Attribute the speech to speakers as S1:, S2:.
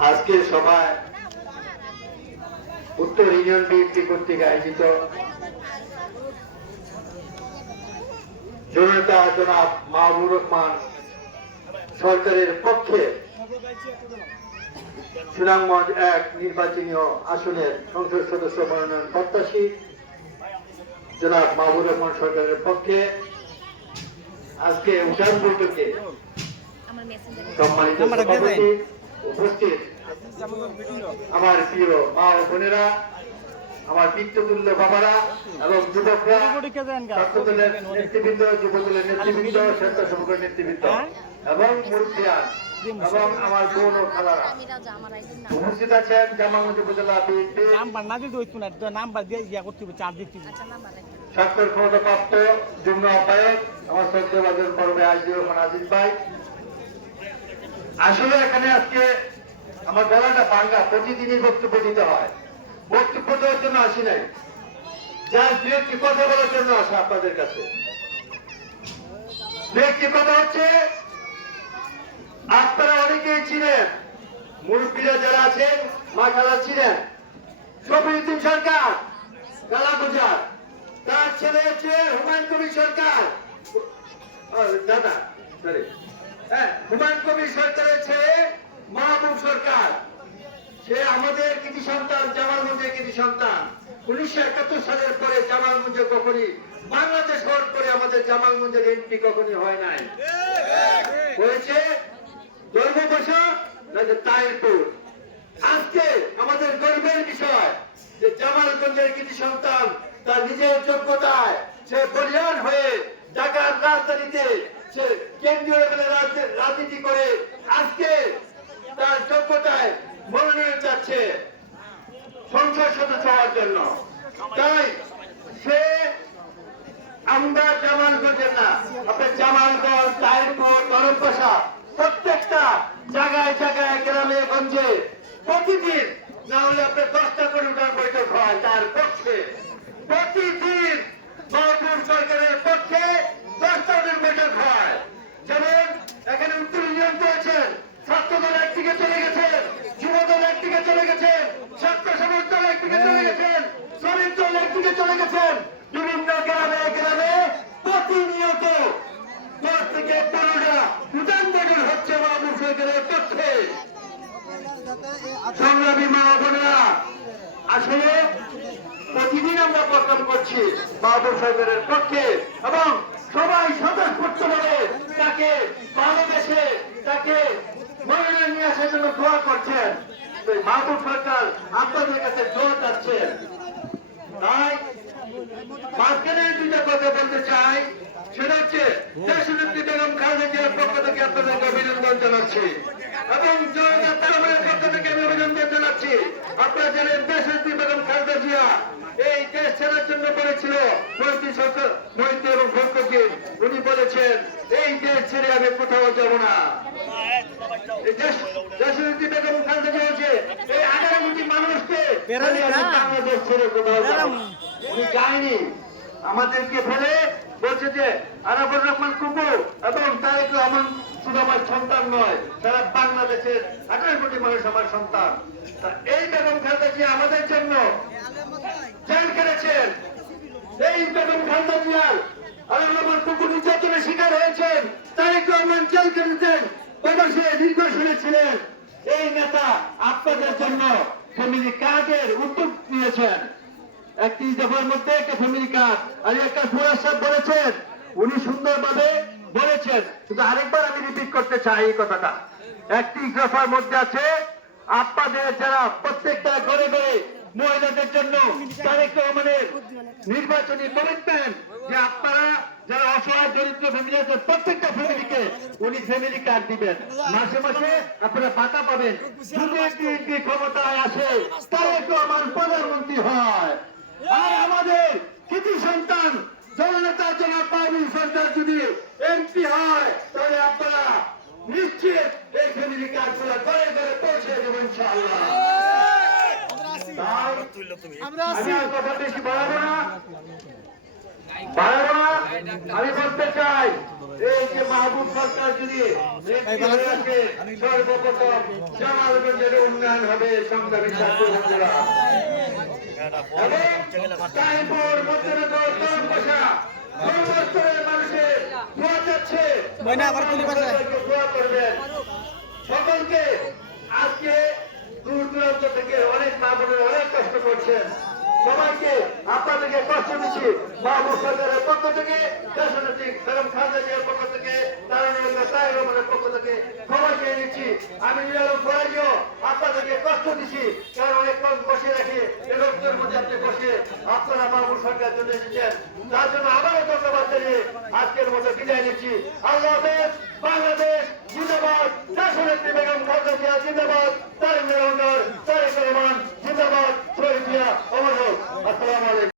S1: আজকে সভায় উত্তর ইউনিয়ন বিএনপি কর্তৃক আয়োজিত জনতা জনাব মাহবুব রহমান সরকারের পক্ষে সুনামগঞ্জ এক নির্বাচনীয় আসনের সংসদ সদস্য মনোনয়ন প্রত্যাশী জনাব মাহবুব রহমান সরকারের পক্ষে আজকে উঠান বৈঠকে
S2: আমার মেসেঞ্জারে।
S1: উপস্থিত। আমার প্রিয় মা ও বোনেরা আমার পিতৃতুল্য বাবারা এবং যুবকরা ছাত্রদলের নেতৃবৃন্দ যুবদলের নেতৃবৃন্দ স্বেচ্ছাসেবকের নেতৃবৃন্দ এবং মুরব্বিয়ান এবং আমার বোন ও খালারা।
S2: আমার
S1: উপস্থিত আছেন জামালগঞ্জ উপজেলা বিএনপি।
S3: নাম্বার না দিতে হইতো না নাম্বার দিয়ে ইয়া করতে হবে চার্জ দিতে হবে।
S2: আচ্ছা নাম্বার রাখি।
S1: স্বাক্ষর ক্ষমতাপ্রাপ্ত যুগ্ম আহ্বায়ক আমার পর্বে আজিজ ভাই। আসলে এখানে আজকে আমার গলাটা ভাঙ্গা প্রতিদিনই বক্তব্য দিতে হয়। বক্তব্য দেওয়ার জন্য আসি নাই। যার দু একটি কথা বলার জন্য আসা আপনাদের কাছে। দু একটি কথা হচ্ছে, আপনারা অনেকেই ছিলেন। মুরব্বীরা যারা আছেন মা খালা ছিলেন শফিউদ্দিন সরকার গালা গুজার। তার ছেলে হচ্ছে হুমায়ুন কবির সরকার। দাদা সরি হুমায়ুন কবির সরকারের ছেলে মাহবুব সরকার। সে আমাদের সন্তান সন্তান। উনিশশো একাত্তর সালের পরে কখনই, বাংলাদেশ হওয়ার পরে আমাদের এমপি কখনই হয় নাই। হয়েছে তাইরপুর আজকে আমাদের গর্বের বিষয় যে জামালগঞ্জের কৃতি সন্তান তার নিজের যোগ্যতায় সে বলিয়ান হয়ে ঢাকার রাজধানীতে সে কেন্দ্রীয় রাজনীতি করে আজকে তার যোগ্যতায় মনোনয়ন চাচ্ছে সংসদ সদস্য হওয়ার জন্য। তাই সে আমরা জামালগঞ্জের না আপনার জামালগঞ্জ, তাইরপুর গরমপাশা প্রত্যেকটা জায়গায় জায়গায়, গ্রামে, গঞ্জে প্রতিদিন না হলে আপনার দশটা করে উঠান বৈঠক হয় তার পক্ষে প্রতিদিন মাহবুব সরকারের পক্ষে দশটা দিন বৈঠক হয় যেমন এখানে উত্তর ইউনিয়ন পেয়েছেন ছাত্র দল একদিকে চলে গেছেন যুব দল একদিকে চলে গেছেন একদিকে চলে গেছেন শ্রমিক দল একদিকে চলে গেছেন বিভিন্ন গ্রামে গ্রামে প্রতিনিয়ত আসলে প্রতিদিন আমরা প্রোগ্রাম করছি বাহাদুর সাহেবের পক্ষে এবং সবাই স্বতঃস্ফূর্তভাবে তাকে ভালোবেসে তাকে মনোনয়ন নিয়ে আসার জন্য দোয়া করছেন তো এই মাহবুব সরকার আপনাদের কাছে জোর যাচ্ছেন তাই আপনারা জানেন দেশনেত্রী বেগম খালেদা জিয়া এই দেশ ছেড়ার জন্য বলেছিল উনি বলেছেন, এই দেশ ছেড়ে আমি কোথাও যাব না দেশনেত্রী বেগম খালেদা জিয়া বলছে এই আঠারো কোটি মানুষকে
S3: বেড়ালি
S1: আমি
S3: না।
S1: বাংলাদেশ ছেড়ে কোথাও যাব? না।
S3: বেড়াম।
S1: উনি যায়নি। আমাদেরকে ফেলে বলছে যে আরাফুর রহমান কুকু এবং তারেক রহমান শুধু আমার সন্তান নয় সারা বাংলাদেশের আঠারো কোটি মানুষ আমার সন্তান। এই বেগম খালেদা জিয়া আমাদের জন্য জেল কেটেছেন এই বেগম খালেদা জিয়ার আরাফুর রহমান কুকু নির্যাতনের শিকার হয়েছেন। তারেক রহমান জেল কেটেছেন প্রবাসে নির্বাসনে ছিলেন। এই নেতা আপনাদের জন্য ফ্যামিলি কার্ডের উদ্যোগ নিয়েছেন। একটি দফার মধ্যে একটা ফ্যামিলি কার্ড আর একটা ফুরাজ সাহেব বলেছেন, উনি সুন্দরভাবে বলেছেন। কিন্তু আরেকবার আমি রিপিট করতে চাই এই কথাটা। একটি দফার মধ্যে আছে, আপনাদের যারা প্রত্যেকটা ঘরে ঘরে মহিলাদের জন্য তারেক রহমানের নির্বাচনী কমিটমেন্ট যে আপনারা যারা অসহায়, দরিদ্র ফ্যামিলি আছে উনি ফ্যামিলি কার্ড দিবেন। মাসে মাসে আপনারা পাতা পাবেন। যদি একটি ক্ষমতায় আসে তারেক রহমান প্রধানমন্ত্রী হয়। আর আমাদের কৃতি সন্তান জননেতা জনাব বাবুল সরকার যদি এমপি হয় তাহলে আপনারা নিশ্চিত এই ফ্যামিলি কার্ডগুলো ঘরে ঘরে পৌঁছে দেবেন ইনশাআল্লাহ। আমি আর কথা বেশি বাড়াবো না। বাড়াবো না। আমি বলতে চাই সরকার যদি নেত্রী আসে, সর্বপ্রথম জামালগঞ্জের উন্নয়ন হবে সংগ্রামী ছাত্র বন্ধুরা। তাইপুর মধ্যনগর তরফবাসা সর্বস্তরের মানুষের দোয়া চাচ্ছে
S3: বইনা আবার কুলি পাশে।
S1: আপনাদেরকে দোয়া করবেন সকলকে আজকে দূর দূরান্ত থেকে অনেক মা বোনেরা অনেক কষ্ট করছেন। সবাইকে আপনাদেরকে কষ্ট দিচ্ছি। মাহবুব সরকারের পক্ষ থেকে দেশনেত্রী বেগম খালেদা জিয়ার পক্ষ থেকে তাই রহমানের পক্ষ থেকে কষ্ট দিছি কারণ বসে রাখি এরকমের মধ্যে বসে আপনারা মাহবুব সরকার চলে এসেছেন। তার জন্য আবারও ধন্যবাদ জানিয়ে আজকের মতো বিদায় নিচ্ছি। আল্লাহ